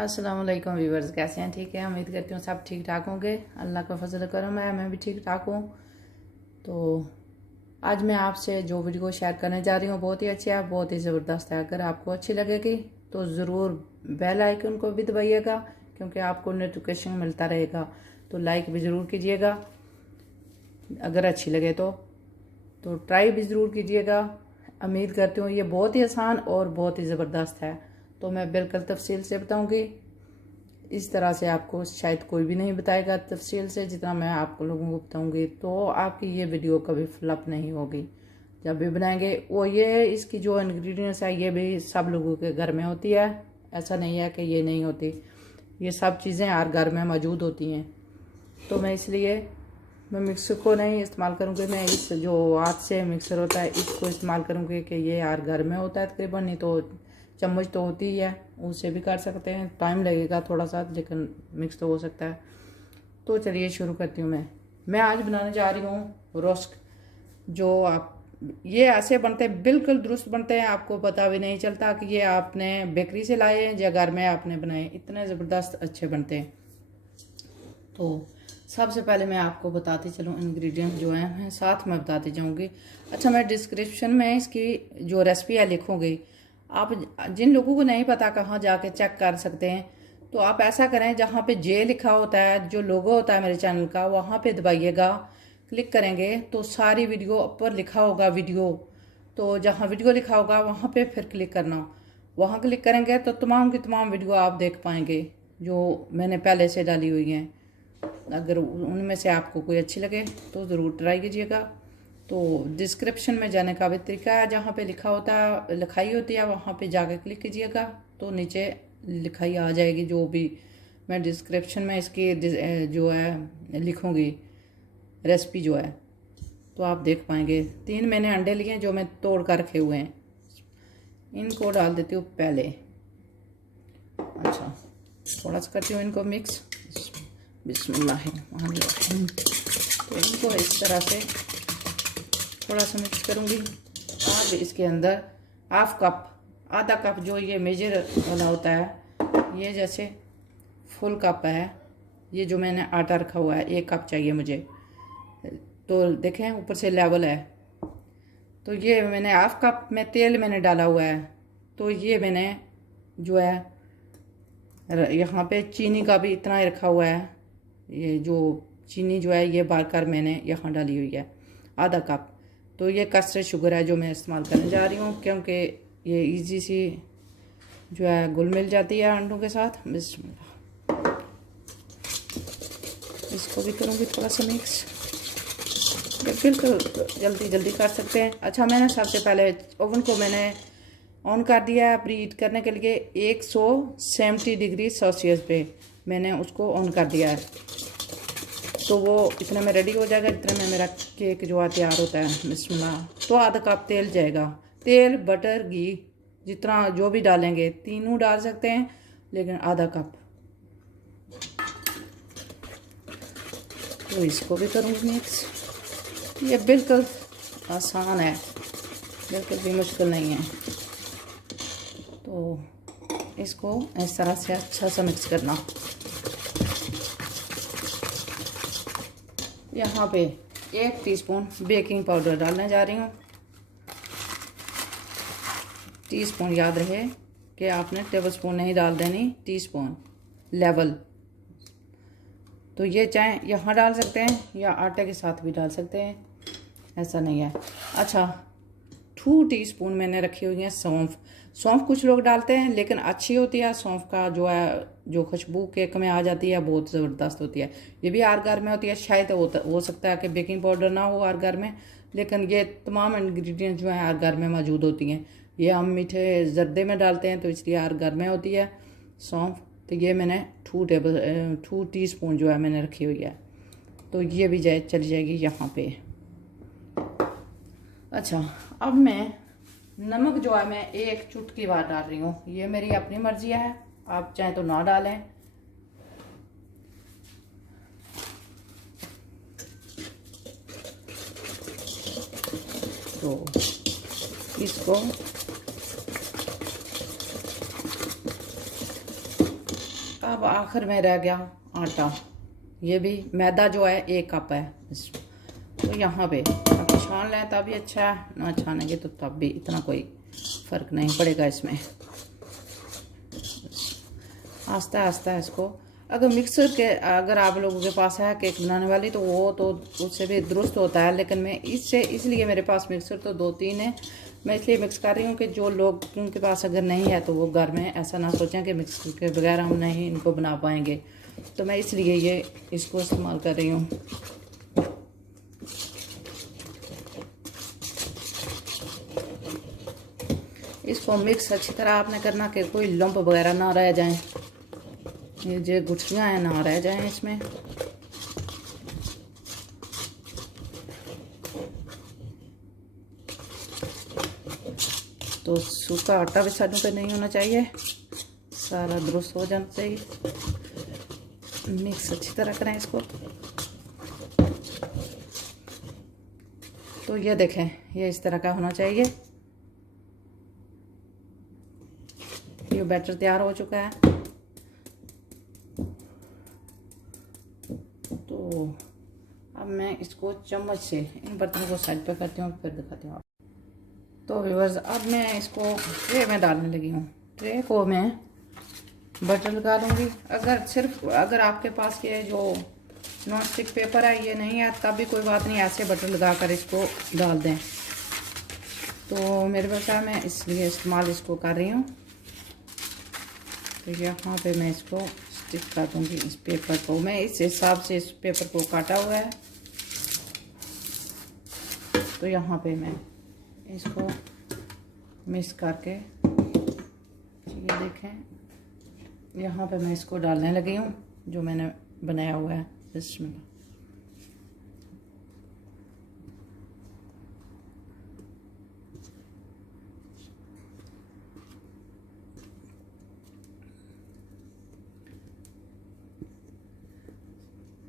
अस्सलाम वालेकुम व्यूवर्स, कैसे हैं? ठीक है, उम्मीद करती हूँ सब ठीक ठाक होंगे। अल्लाह का फजल करम है, मैं भी ठीक ठाक हूँ। तो आज मैं आपसे जो वीडियो शेयर करने जा रही हूँ बहुत ही अच्छी है, बहुत ही ज़बरदस्त है। अगर आपको अच्छी लगेगी तो ज़रूर बेल आइकन को भी दबाइएगा, क्योंकि आपको नोटिफिकेशन मिलता रहेगा। तो लाइक भी ज़रूर कीजिएगा अगर अच्छी लगे तो ट्राई भी ज़रूर कीजिएगा। उम्मीद करती हूँ ये बहुत ही आसान और बहुत ही ज़बरदस्त है। तो मैं बिल्कुल तफसील से बताऊंगी। इस तरह से आपको शायद कोई भी नहीं बताएगा तफसील से जितना मैं आपको लोगों को बताऊंगी। तो आपकी ये वीडियो कभी फ्लॉप नहीं होगी जब भी बनाएंगे। वो ये इसकी जो इंग्रेडिएंट्स है ये भी सब लोगों के घर में होती है, ऐसा नहीं है कि ये नहीं होती। ये सब चीज़ें हर घर में मौजूद होती हैं। तो मैं मिक्सर को नहीं इस्तेमाल करूँगी, मैं इस जो हाथ से मिक्सर होता है इसको इस्तेमाल करूँगी कि ये हर घर में होता है तकरीबन। नहीं तो चम्मच तो होती ही है, उससे भी कर सकते हैं। टाइम लगेगा थोड़ा सा, लेकिन मिक्स तो हो सकता है। तो चलिए शुरू करती हूँ। मैं आज बनाने जा रही हूँ रोस्ट। जो आप ये ऐसे बनते हैं, बिल्कुल दुरुस्त बनते हैं, आपको पता भी नहीं चलता कि ये आपने बेकरी से लाए हैं या घर में आपने बनाए। इतने ज़बरदस्त अच्छे बनते हैं। तो सबसे पहले मैं आपको बताती चलूँ इंग्रेडिएंट जो हैं, मैं साथ में बताती जाऊँगी। अच्छा, मैं डिस्क्रिप्शन में इसकी जो रेसिपी है लिखूँगी। आप जिन लोगों को नहीं पता कहाँ जाके चेक कर सकते हैं, तो आप ऐसा करें, जहाँ पे जे लिखा होता है, जो लोगो होता है मेरे चैनल का, वहाँ पे दबाइएगा। क्लिक करेंगे तो सारी वीडियो ऊपर लिखा होगा वीडियो। तो जहाँ वीडियो लिखा होगा वहाँ पे फिर क्लिक करना। वहाँ क्लिक करेंगे तो तमाम की तमाम वीडियो आप देख पाएंगे जो मैंने पहले से डाली हुई हैं। अगर उनमें से आपको कोई अच्छी लगे तो ज़रूर ट्राई कीजिएगा। तो डिस्क्रिप्शन में जाने का भी तरीका है, जहाँ पे लिखा होता है, लिखाई होती है, वहाँ पे जाकर क्लिक कीजिएगा तो नीचे लिखाई आ जाएगी। जो भी मैं डिस्क्रिप्शन में इसकी जो है लिखूँगी रेसिपी जो है, तो आप देख पाएंगे। 3 मैंने अंडे लिए जो मैं तोड़ कर रखे हुए हैं, इनको डाल देती हूँ पहले। अच्छा, थोड़ा सा करती हूँ इनको मिक्स। बिस्मिल्लाहिर्रहमानिर्रहीम। तो इनको इस तरह से थोड़ा सा मिक्स करूँगी। अब इसके अंदर हाफ कप, आधा कप जो ये मेजर वाला होता है, ये जैसे फुल कप है, ये जो मैंने आटा रखा हुआ है 1 कप चाहिए मुझे। तो देखें ऊपर से लेवल है। तो ये मैंने हाफ कप में तेल मैंने डाला हुआ है। तो ये मैंने जो है यहाँ पे चीनी का भी इतना ही रखा हुआ है। ये जो चीनी जो है ये बार कर मैंने यहाँ डाली हुई है, आधा कप। तो ये कस्टर्ड शुगर है जो मैं इस्तेमाल करने जा रही हूँ, क्योंकि ये इजी सी जो है घुल मिल जाती है अंडों के साथ। बिस्मिल्लाह, इसको भी करूँगी थोड़ा सा मिक्स। बिल्कुल जल्दी जल्दी कर सकते हैं। अच्छा, मैंने सबसे पहले ओवन को मैंने ऑन कर दिया है प्रीहीट करने के लिए। 170 डिग्री सेल्सियस पे मैंने उसको ऑन कर दिया है। तो वो इतने में रेडी हो जाएगा जितने में मेरा केक जो है तैयार होता है। बिस्मिल्लाह। तो आधा कप तेल जाएगा। तेल, बटर, घी जितना जो भी डालेंगे, तीनों डाल सकते हैं, लेकिन आधा कप। तो इसको भी करूँगी मिक्स। ये बिल्कुल आसान है, बिल्कुल भी मुश्किल नहीं है। तो इसको इस तरह से अच्छा सा मिक्स करना। यहाँ पे 1 टीस्पून बेकिंग पाउडर डालने जा रही हूँ। टीस्पून याद रहे कि आपने टेबलस्पून नहीं डाल देनी, टीस्पून लेवल। तो ये चाहे यहाँ डाल सकते हैं या आटे के साथ भी डाल सकते हैं, ऐसा नहीं है। अच्छा, 2 टीस्पून मैंने रखी हुई है सौंफ। सौंफ कुछ लोग डालते हैं, लेकिन अच्छी होती है सौंफ का जो है, जो खुशबू केक में आ जाती है, बहुत ज़बरदस्त होती है। ये भी हर घर में होती है। शायद हो सकता है कि बेकिंग पाउडर ना हो हर घर में, लेकिन ये तमाम इंग्रेडिएंट जो है हर घर में मौजूद होती हैं। ये हम मीठे जर्दे में डालते हैं, तो इसलिए हर घर में होती है सौंफ। तो ये मैंने 2 टीस्पून जो है मैंने रखी हुई है। तो ये भी चली जाएगी यहाँ पे। अच्छा, अब मैं नमक जो है मैं 1 चुटकी बार डाल रही हूँ। ये मेरी अपनी मर्जी है, आप चाहें तो ना डालें। तो इसको अब आखिर में रह गया आटा। ये भी मैदा जो है 1 कप है इसमें। तो यहाँ पे अब छान लें तभी अच्छा है, ना छानेंगे तो तब भी इतना कोई फ़र्क नहीं पड़ेगा इसमें। आस्ता आस्ता इसको, अगर मिक्सर के अगर आप लोगों के पास है केक बनाने वाली तो वो तो उससे भी दुरुस्त होता है, लेकिन मैं इसलिए मेरे पास मिक्सर तो 2-3 है, मैं इसलिए मिक्स कर रही हूँ कि जो लोग उनके पास अगर नहीं है तो वो घर में ऐसा ना सोचें कि मिक्सर के बगैर हम नहीं इनको बना पाएंगे। तो मैं इसलिए ये इसको इस्तेमाल कर रही हूँ। इसको मिक्स अच्छी तरह आपने करना कि कोई लंप वगैरह ना रह जाएं, ये जो गुठलियाँ हैं ना रह जाएं इसमें। तो सूखा आटा भी साइडों पे नहीं होना चाहिए, सारा दुरुस्त हो जाना चाहिए। मिक्स अच्छी तरह करें इसको। तो ये देखें, ये इस तरह का होना चाहिए। ये बैटर तैयार हो चुका है। तो अब मैं इसको चम्मच से इन बर्तनों को साइड पे करती हूँ, फिर दिखाती हूँ। तो व्यूअर्स, अब मैं इसको ट्रे में डालने लगी हूँ। ट्रे को मैं बटर लगा लूँगी। अगर आपके पास ये जो नॉन स्टिक पेपर है ये नहीं है तब भी कोई बात नहीं, ऐसे बटर लगा कर इसको डाल दें। तो मेरे पास है, मैं इसलिए इस्तेमाल इसको कर रही हूँ। तो यहाँ पे मैं इसको स्टिक कर दूँगी इस पेपर को। मैं इस हिसाब से इस पेपर को काटा हुआ है। तो यहाँ पे मैं इसको मिक्स करके, ये देखें, यहाँ पे मैं इसको डालने लगी हूँ जो मैंने बनाया हुआ है इसमें।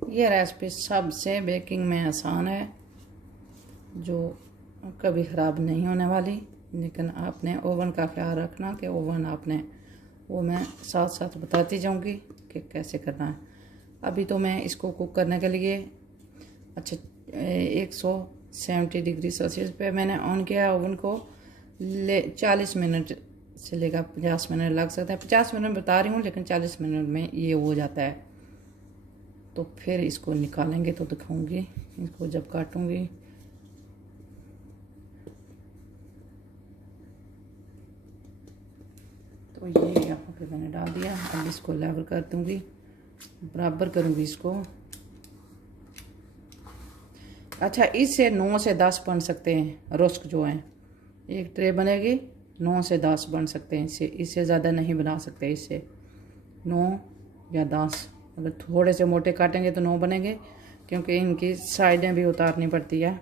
ये रेसिपी सबसे बेकिंग में आसान है, जो कभी ख़राब नहीं होने वाली। लेकिन आपने ओवन का ख्याल रखना कि ओवन आपने, वो मैं साथ साथ बताती जाऊंगी कि कैसे करना है। अभी तो मैं इसको कुक करने के लिए 170 डिग्री सेल्सियस पे मैंने ऑन किया ओवन को। 40 मिनट से लेकर 50 मिनट लग सकते हैं। 50 मिनट बता रही हूँ, लेकिन 40 मिनट में ये हो जाता है। तो फिर इसको निकालेंगे तो दिखाऊंगी, इसको जब काटूंगी। तो ये यहाँ पे मैंने डाल दिया। अब इसको लेवल कर दूंगी, बराबर करूंगी इसको। अच्छा, इससे 9 से 10 बन सकते हैं रस्क जो हैं। एक ट्रे बनेगी, 9 से 10 बन सकते हैं। इससे ज़्यादा नहीं बना सकते। इससे 9 या 10, अगर थोड़े से मोटे काटेंगे तो 9 बनेंगे, क्योंकि इनकी साइडें भी उतारनी पड़ती है।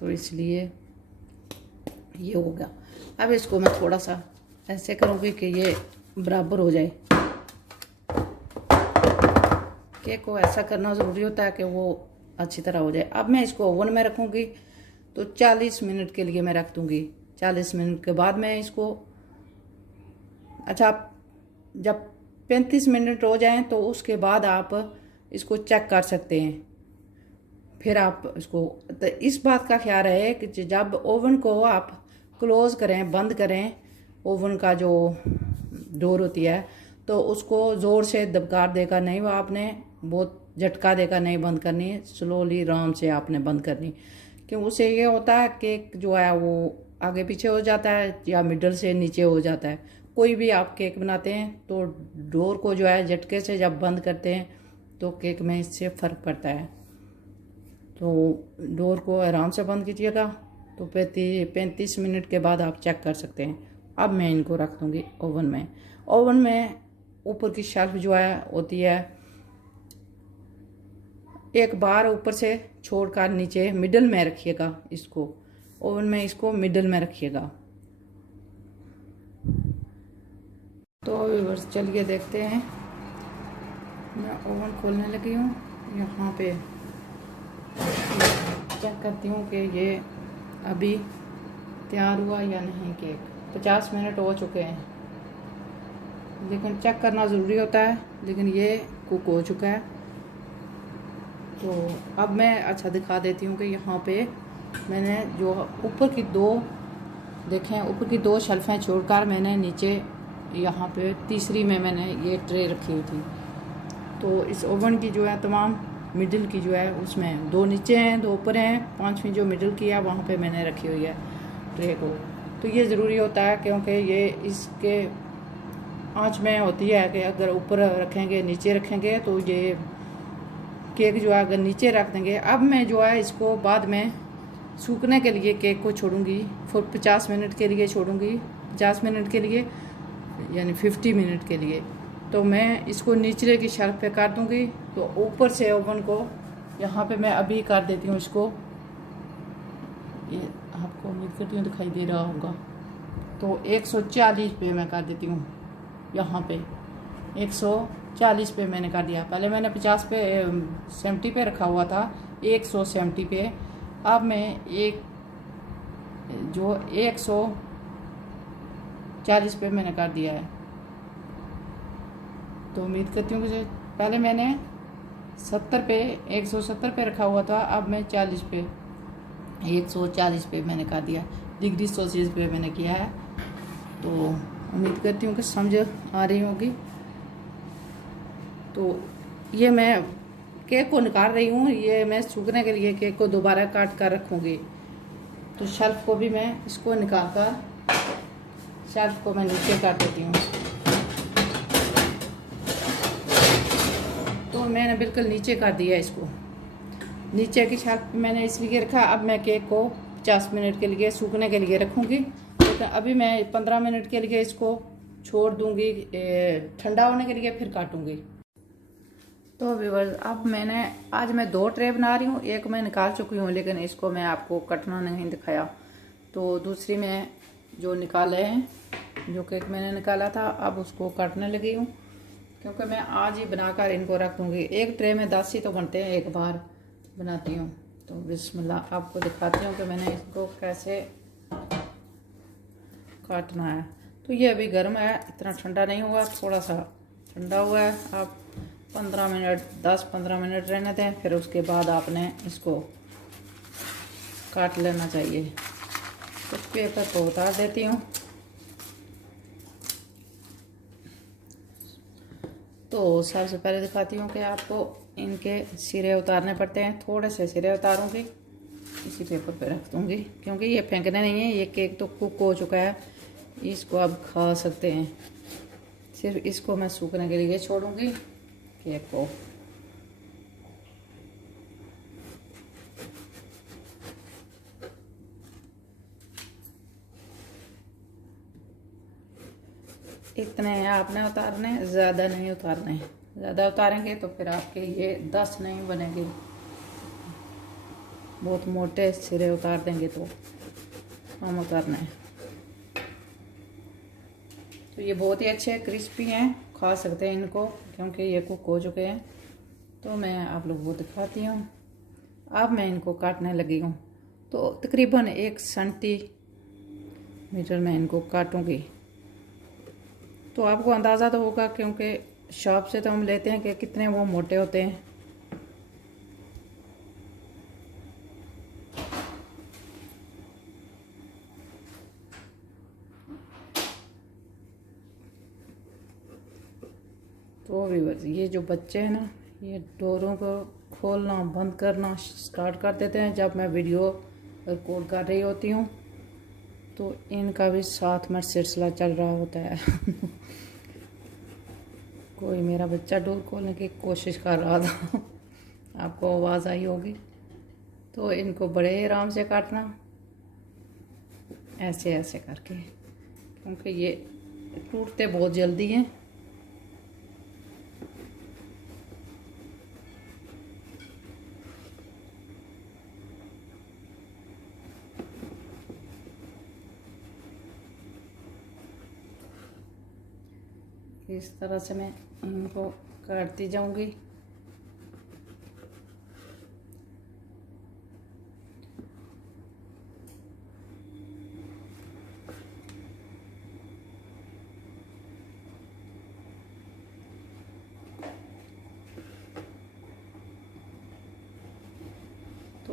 तो इसलिए ये हो गया। अब इसको मैं थोड़ा सा ऐसे करूँगी कि ये बराबर हो जाए। केक को ऐसा करना ज़रूरी होता है कि वो अच्छी तरह हो जाए। अब मैं इसको ओवन में रखूँगी, तो 40 मिनट के लिए मैं रख दूँगी। 40 मिनट के बाद मैं इसको, अच्छा, जब 35 मिनट हो जाएं तो उसके बाद आप इसको चेक कर सकते हैं। फिर आप इसको, तो इस बात का ख्याल रहे कि जब ओवन को आप क्लोज़ करें, बंद करें, ओवन का जो डोर होती है, तो उसको ज़ोर से दबकार देकर नहीं, वो आपने बहुत झटका देकर नहीं बंद करनी है। स्लोली आराम से आपने बंद करनी, क्यों उससे ये होता है केक जो है वो आगे पीछे हो जाता है या मिडल से नीचे हो जाता है। कोई भी आप केक बनाते हैं तो डोर को जो है झटके से जब बंद करते हैं तो केक में इससे फ़र्क पड़ता है। तो डोर को आराम से बंद कीजिएगा। तो 35 मिनट के बाद आप चेक कर सकते हैं। अब मैं इनको रख दूँगी ओवन में। ओवन में ऊपर की शेल्फ जो है होती है, एक बार ऊपर से छोड़कर नीचे मिडल में रखिएगा इसको। ओवन में इसको मिडल में रखिएगा। तो व्यूअर्स, चलिए देखते हैं। मैं ओवन खोलने लगी हूँ। यहाँ पे चेक करती हूँ कि ये अभी तैयार हुआ या नहीं। केक 50 मिनट हो चुके हैं। लेकिन चेक करना ज़रूरी होता है। लेकिन ये कुक हो चुका है। तो अब मैं अच्छा दिखा देती हूँ कि यहाँ पे मैंने जो ऊपर की दो देखें, ऊपर की दो शेल्फें छोड़कर मैंने नीचे यहाँ पे तीसरी में मैंने ये ट्रे रखी हुई थी। तो इस ओवन की जो है तमाम मिडिल की जो है उसमें दो नीचे हैं, दो ऊपर हैं, पांचवी जो मिडिल की है वहाँ पे मैंने रखी हुई है ट्रे को। तो ये ज़रूरी होता है क्योंकि ये इसके आँच में होती है कि अगर ऊपर रखेंगे नीचे रखेंगे तो ये केक जो है अगर नीचे रख देंगे। अब मैं जो है इसको बाद में सूखने के लिए केक को छोड़ूंगी, 50 मिनट के लिए छोड़ूंगी, 50 मिनट के लिए यानी 50 मिनट के लिए। तो मैं इसको निचले की शेल्फ पे कर दूंगी। तो ऊपर से ओवन को यहाँ पे मैं अभी कर देती हूँ इसको, ये आपको उम्मीद करती हूँ दिखाई दे रहा होगा। तो 140 पे मैं कर देती हूँ, यहाँ पे 140 पे मैंने कर दिया। पहले मैंने 50 पे 70 पे रखा हुआ था, 170 पे। अब मैं एक जो 140 पे मैंने कर दिया है। तो उम्मीद करती हूँ कि पहले मैंने 70 पे 170 पे रखा हुआ था, अब मैं 40 पे 140 पे मैंने कर दिया, डिग्री सेल्सियस पे मैंने किया है। तो उम्मीद करती हूँ कि समझ आ रही होगी। तो ये मैं केक को निकाल रही हूँ, ये मैं सूखने के लिए केक को दोबारा काट कर रखूँगी। तो शेल्फ को भी मैं इसको निकाल कर शेल्फ को मैं नीचे कर देती हूँ। तो मैंने बिल्कुल नीचे कर दिया इसको, नीचे की शेल्फ मैंने इसलिए रखा। अब मैं केक को 50 मिनट के लिए सूखने के लिए रखूँगी। तो अभी मैं 15 मिनट के लिए इसको छोड़ दूँगी ठंडा होने के लिए, फिर काटूँगी। तो व्यूअर्स अब आज मैं 2 ट्रे बना रही हूँ, एक मैं निकाल चुकी हूँ लेकिन इसको मैं आपको कटना नहीं दिखाया। तो दूसरी में जो निकाले हैं, जो केक मैंने निकाला था, अब उसको काटने लगी हूँ क्योंकि मैं आज ही बनाकर इनको रख दूँगी। एक ट्रे में 10 ही तो बनते हैं, एक बार बनाती हूँ। तो बिस्मिल्लाह आपको दिखाती हूँ कि मैंने इसको कैसे काटना है। तो ये अभी गर्म है, इतना ठंडा नहीं हुआ, थोड़ा सा ठंडा हुआ है। आप 15 मिनट 10-15 मिनट रहने दें, फिर उसके बाद आपने इसको काट लेना चाहिए। तो पेपर को उतार देती हूँ। तो सबसे पहले दिखाती हूँ कि आपको इनके सिरे उतारने पड़ते हैं। थोड़े से सिरे उतारूँगी, इसी पेपर पे रख दूँगी क्योंकि ये फेंकने नहीं है। ये केक तो कुक हो चुका है, इसको अब खा सकते हैं। सिर्फ इसको मैं सूखने के लिए छोड़ूंगी केक को। इतने हैं आपने उतारने, ज़्यादा नहीं उतारने। ज़्यादा उतारेंगे तो फिर आपके ये 10 नहीं बनेंगे। बहुत मोटे सिरे उतार देंगे तो हम उतारने हैं। तो ये बहुत ही अच्छे क्रिस्पी हैं, खा सकते हैं इनको क्योंकि ये कुक हो चुके हैं। तो मैं आप लोगों को दिखाती हूँ। अब मैं इनको काटने लगी हूँ। तो तकरीबन 1 सेंटीमीटर में इनको काटूंगी। तो आपको अंदाज़ा तो होगा क्योंकि शॉप से तो हम लेते हैं कि कितने वो मोटे होते हैं। तो व्यूअर्स ये जो बच्चे हैं ना, ये डोरों को खोलना बंद करना स्टार्ट कर देते हैं जब मैं वीडियो रिकॉर्ड कर रही होती हूँ। तो इनका भी साथ में सिलसिला चल रहा होता है। कोई मेरा बच्चा डोर खोलने की कोशिश कर रहा था। आपको आवाज़ आई होगी। तो इनको बड़े आराम से काटना, ऐसे ऐसे करके, क्योंकि ये टूटते बहुत जल्दी हैं। इस तरह से मैं इनको काटती जाऊंगी।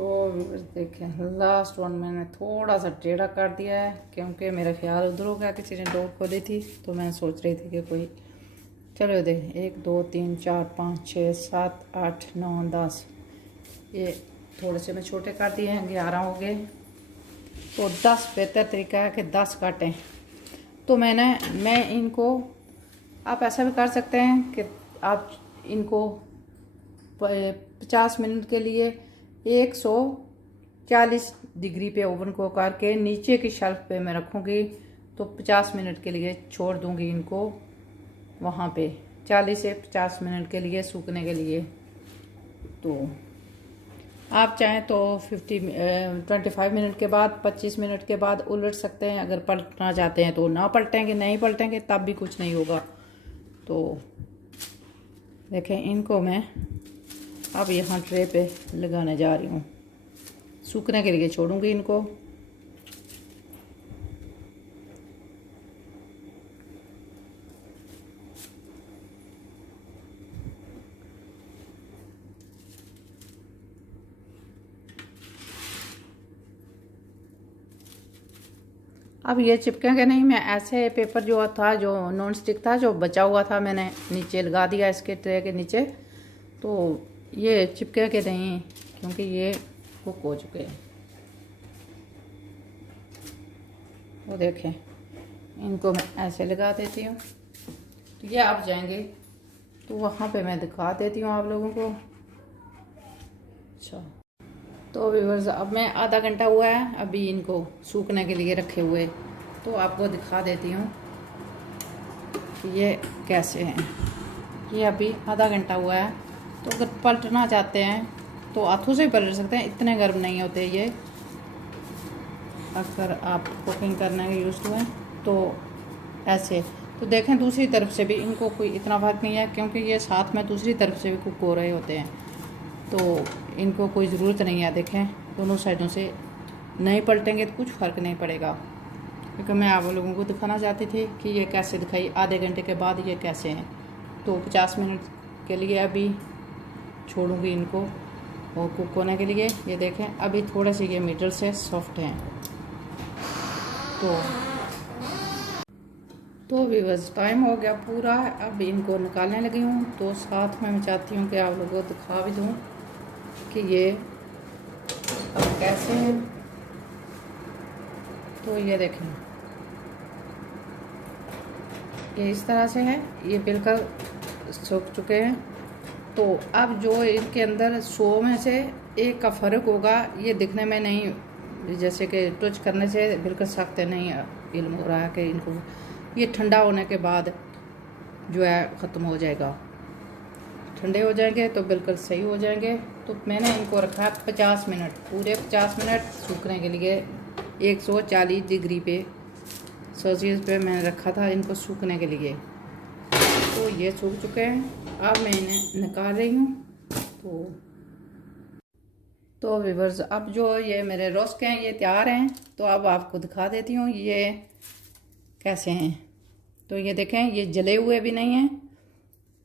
तो देखें लास्ट वन मैंने थोड़ा सा टेढ़ा काट दिया है, क्योंकि मेरा ख्याल उधर हो गया, किसी ने डोर खोली थी, तो मैं सोच रही थी कि कोई, चलो देख 1 2 3 4 5 6 7 8 9 10, ये थोड़े से मैं छोटे काट दिए हैं, 11 हो गए। तो 10 बेहतर तरीका है कि 10 काटें। तो मैं इनको, आप ऐसा भी कर सकते हैं कि आप इनको 50 मिनट के लिए 140 डिग्री पे ओवन को करके नीचे की शेल्फ पे मैं रखूँगी, तो 50 मिनट के लिए छोड़ दूँगी इनको वहाँ पे, 40 से 50 मिनट के लिए सूखने के लिए। तो आप चाहें तो 25 मिनट के बाद, 25 मिनट के बाद उलट सकते हैं। अगर पलटना चाहते हैं तो ना पलटेंगे, नहीं पलटेंगे तब भी कुछ नहीं होगा। तो देखें, इनको मैं अब यहाँ ट्रे पे लगाने जा रही हूँ, सूखने के लिए छोड़ूंगी इनको। अब ये चिपकेंगे नहीं, मैं ऐसे पेपर जो था, जो नॉन स्टिक था, जो बचा हुआ था, मैंने नीचे लगा दिया इसके ट्रे के नीचे, तो ये चिपकेंगे नहीं, क्योंकि ये कुक हो चुके हैं। वो देखें, इनको मैं ऐसे लगा देती हूँ, तो ये आप जाएंगे तो वहाँ पे मैं दिखा देती हूँ आप लोगों को। अच्छा, तो व्यूअर्स अब मैं आधा घंटा हुआ है अभी इनको सूखने के लिए रखे हुए, तो आपको दिखा देती हूँ कि ये कैसे हैं। ये अभी आधा घंटा हुआ है, तो अगर पलटना चाहते हैं तो हाथों से ही पलट सकते हैं, इतने गर्म नहीं होते ये। अगर आप कुकिंग करने के यूज़ हुए तो ऐसे, तो देखें दूसरी तरफ से भी इनको कोई इतना फर्क नहीं है, क्योंकि ये साथ में दूसरी तरफ से भी कुक हो रहे होते हैं, तो इनको कोई ज़रूरत नहीं है। देखें दोनों साइडों से नहीं पलटेंगे तो कुछ फ़र्क नहीं पड़ेगा, क्योंकि मैं आप लोगों को दिखाना चाहती थी कि ये कैसे दिखाई आधे घंटे के बाद ये कैसे हैं। तो 50 मिनट के लिए अभी छोड़ूंगी इनको और कुक होने के लिए। ये देखें अभी थोड़े से ये मिडल से सॉफ्ट हैं। तो व्यूअर्स टाइम हो गया पूरा, अब इनको निकालने लगी हूँ। तो साथ में मैं चाहती हूँ कि आप लोगों को दिखा भी दूँ कि ये अब कैसे हैं। तो ये देखें, ये इस तरह से है, ये बिल्कुल सूख चुके हैं। तो अब जो इनके अंदर 100 में से 1 का फ़र्क होगा, ये दिखने में नहीं, जैसे कि टच करने से बिल्कुल सख्त नहीं इल्म हो रहा है कि इनको, ये ठंडा होने के बाद जो है ख़त्म हो जाएगा। ठंडे हो जाएंगे तो बिल्कुल सही हो जाएंगे। तो मैंने इनको रखा है 50 मिनट, पूरे 50 मिनट सूखने के लिए 140 डिग्री पे सेल्सियस पे मैंने रखा था इनको सूखने के लिए। तो ये सूख चुके हैं, अब मैं इन्हें निकाल रही हूँ। तो व्यूअर्स अब जो ये मेरे रोस्ट हैं ये तैयार हैं, तो अब आपको दिखा देती हूँ ये कैसे हैं। तो ये देखें, ये जले हुए भी नहीं हैं।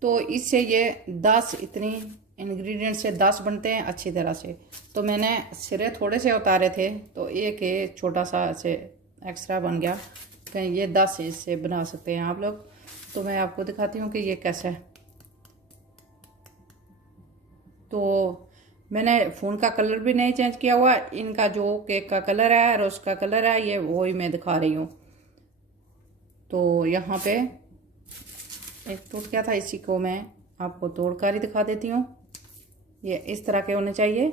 तो इससे ये 10 इतनी इंग्रेडिएंट से 10 बनते हैं अच्छी तरह से। तो मैंने सिरे थोड़े से उतारे थे, तो एक छोटा सा से एक्स्ट्रा बन गया, कहीं ये 10 इससे बना सकते हैं आप लोग। तो मैं आपको दिखाती हूँ कि ये कैसा है। तो मैंने फ़ोन का कलर भी नहीं चेंज किया हुआ, इनका जो केक का कलर है, रोस्ट का कलर है, ये वही मैं दिखा रही हूँ। तो यहाँ पे एक टूट गया था, इसी को मैं आपको तोड़कर ही दिखा देती हूँ। ये इस तरह के होने चाहिए।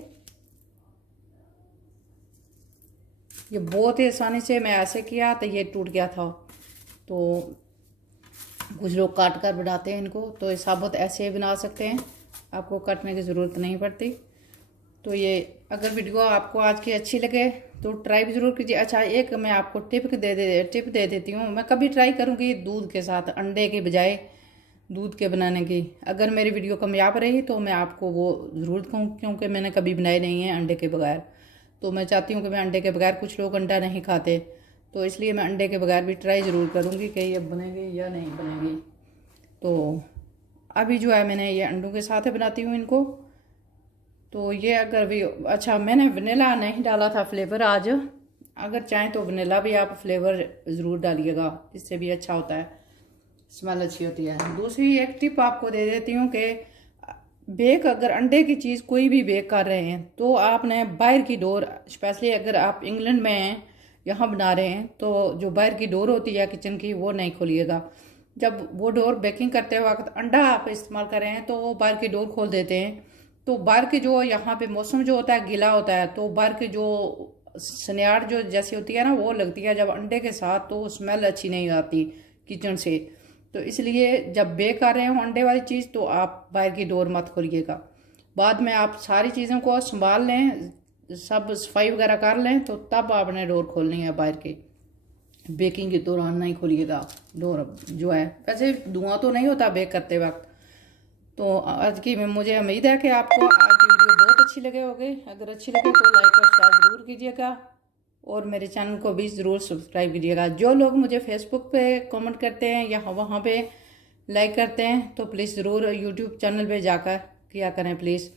ये बहुत ही आसानी से मैं ऐसे किया तो ये टूट गया था। तो कुछ लोग काट कर बनाते हैं इनको, तो ये साबुत ऐसे बना सकते हैं, आपको काटने की ज़रूरत नहीं पड़ती। तो ये अगर वीडियो आपको आज की अच्छी लगे तो ट्राई भी ज़रूर कीजिए। अच्छा, एक मैं आपको टिप दे देती हूँ। मैं कभी ट्राई करूँगी दूध के साथ, अंडे के बजाय दूध के बनाने की। अगर मेरी वीडियो कामयाब रही तो मैं आपको वो ज़रूर कहूँ, क्योंकि मैंने कभी बनाए नहीं है अंडे के बगैर। तो मैं चाहती हूँ कि मैं अंडे के बगैर, कुछ लोग अंडा नहीं खाते, तो इसलिए मैं अंडे के बगैर भी ट्राई ज़रूर करूँगी कि ये बनेगी या नहीं बनेगी। तो अभी जो है मैंने ये अंडों के साथ बनाती हूँ इनको। तो ये अगर भी अच्छा, मैंने वनीला नहीं डाला था फ्लेवर आज, अगर चाहें तो वनीला भी आप फ्लेवर ज़रूर डालिएगा, इससे भी अच्छा होता है, स्मेल अच्छी होती है। दूसरी एक टिप आपको दे देती हूँ कि बेक अगर अंडे की चीज़ कोई भी बेक कर रहे हैं तो आपने बाहर की डोर, स्पेशली अगर आप इंग्लैंड में हैं, यहाँ बना रहे हैं, तो जो बाहर की डोर होती है किचन की वो नहीं खोलिएगा। जब वो डोर बेकिंग करते वक्त अंडा आप इस्तेमाल कर रहे हैं तो वो बाहर की डोर खोल देते हैं, तो बाहर के जो यहाँ पे मौसम जो होता है गीला होता है, तो बाहर के जो सनियार जो जैसी होती है ना वो लगती है जब अंडे के साथ, तो स्मेल अच्छी नहीं आती किचन से। तो इसलिए जब बेक कर रहे हो अंडे वाली चीज़ तो आप बाहर की डोर मत खोलिएगा। बाद में आप सारी चीज़ों को संभाल लें, सब सफाई वगैरह कर लें, तो तब आपने डोर खोलनी है बाहर के। बेकिंग के दौरान नहीं खोलिएगा डोर जो है। वैसे धुआं तो नहीं होता बेक करते वक्त। तो आज की मुझे उम्मीद है कि आपको आज की वीडियो बहुत अच्छी लगे होगी। अगर अच्छी लगे तो लाइक और शेयर ज़रूर कीजिएगा और मेरे चैनल को भी ज़रूर सब्सक्राइब कीजिएगा। जो लोग मुझे फेसबुक पे कमेंट करते हैं या वहाँ पे लाइक करते हैं तो प्लीज़ ज़रूर यूट्यूब चैनल पे जाकर किया करें प्लीज़,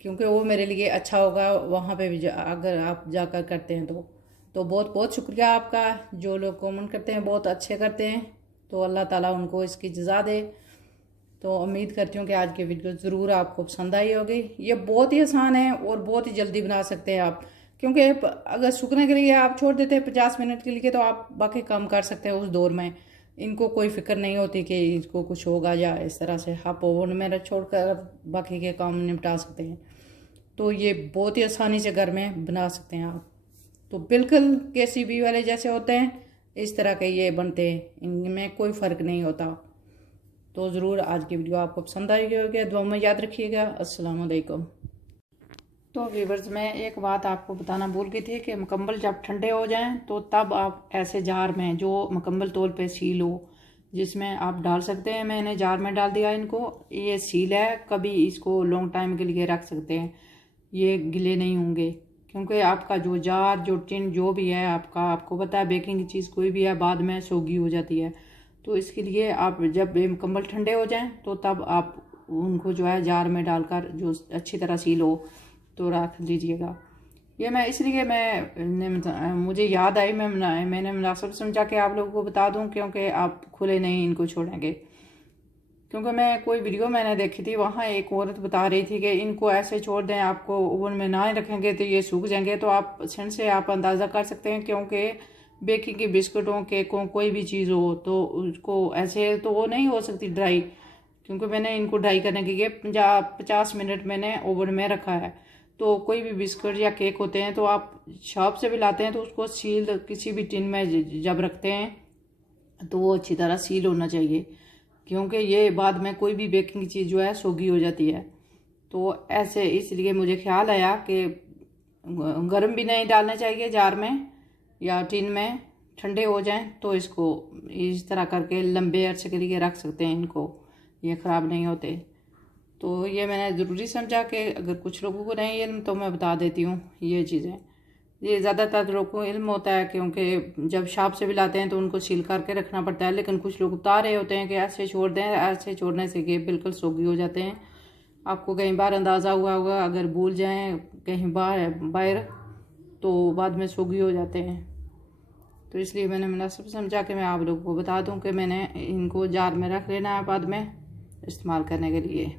क्योंकि वो मेरे लिए अच्छा होगा वहाँ पे भी अगर आप जाकर करते हैं तो बहुत बहुत शुक्रिया आपका। जो लोग कमेंट करते हैं बहुत अच्छे करते हैं, तो अल्लाह ताला उनको इसकी जज़ा दे। तो उम्मीद करती हूँ कि आज की वीडियो ज़रूर आपको पसंद आई होगी। ये बहुत ही आसान है और बहुत ही जल्दी बना सकते हैं आप, क्योंकि अगर सूखने के लिए आप छोड़ देते हैं 50 मिनट के लिए तो आप बाकी काम कर सकते हैं उस दौर में। इनको कोई फिक्र नहीं होती कि इसको कुछ होगा या इस तरह से, आप ओवन में छोड़कर बाकी के काम निपटा सकते हैं। तो ये बहुत ही आसानी से घर में बना सकते हैं आप। तो बिल्कुल KCB वाले जैसे होते हैं इस तरह के ये बनते हैं, इनमें कोई फ़र्क नहीं होता। तो ज़रूर आज की वीडियो आपको पसंद आई होगी, दुआ में याद रखिएगा। अस्सलाम वालेकुम। तो व्यूअर्स, मैं एक बात आपको बताना भूल गई थी कि मुकम्मल जब ठंडे हो जाएं तो तब आप ऐसे जार में जो मुकम्मल तौर पे सील हो जिसमें आप डाल सकते हैं। मैंने जार में डाल दिया इनको, ये सील है, कभी इसको लॉन्ग टाइम के लिए रख सकते हैं, ये गिले नहीं होंगे। क्योंकि आपका जो जार जो टिन जो भी है आपको पता है बेकिंग की चीज़ कोई भी है बाद में सोगी हो जाती है। तो इसके लिए आप जब मुकम्मल ठंडे हो जाएं तो तब आप उनको जो है जार में डालकर जो अच्छी तरह सील हो तो रख लीजिएगा। ये मैं इसलिए मुझे याद आई, मैंने मुनासिब समझा कि आप लोगों को बता दूं, क्योंकि आप खुले नहीं इनको छोड़ेंगे। क्योंकि मैं कोई वीडियो मैंने देखी थी, वहाँ एक औरत बता रही थी कि इनको ऐसे छोड़ दें, आपको ओवन में ना रखेंगे तो ये सूख जाएंगे। तो आप सेंट से आप अंदाज़ा कर सकते हैं, क्योंकि बेकिंग के बिस्कुटों केकों कोई भी चीज़ हो तो उसको ऐसे तो वो नहीं हो सकती ड्राई, क्योंकि मैंने इनको ड्राई करने के लिए 50 मिनट मैंने ओवन में रखा है। तो कोई भी बिस्कुट या केक होते हैं तो आप शॉप से भी लाते हैं तो उसको सील किसी भी टिन में जब रखते हैं तो वो अच्छी तरह सील होना चाहिए, क्योंकि ये बाद में कोई भी बेकिंग की चीज़ जो है सोगी हो जाती है। तो ऐसे इसलिए मुझे ख्याल आया कि गर्म भी नहीं डालना चाहिए जार में या टिन में, ठंडे हो जाएं तो इसको इस तरह करके लंबे अरसे के लिए रख सकते हैं, इनको ये ख़राब नहीं होते। तो ये मैंने ज़रूरी समझा कि अगर कुछ लोगों को नहीं इल्म तो मैं बता देती हूँ ये चीज़ें। ये ज़्यादातर लोगों को इल्म होता है, क्योंकि जब शॉप से भी लाते हैं तो उनको सील करके रखना पड़ता है, लेकिन कुछ लोग बता रहे होते हैं कि ऐसे छोड़ दें, ऐसे छोड़ने से ये बिल्कुल सोगी हो जाते हैं। आपको कई बार अंदाज़ा हुआ होगा, अगर भूल जाएं कहीं बाहर तो बाद में सोगी हो जाते हैं। तो इसलिए मैंने मुनासिब समझा कि मैं आप लोगों को बता दूं कि मैंने इनको जार में रख लेना है बाद में इस्तेमाल करने के लिए।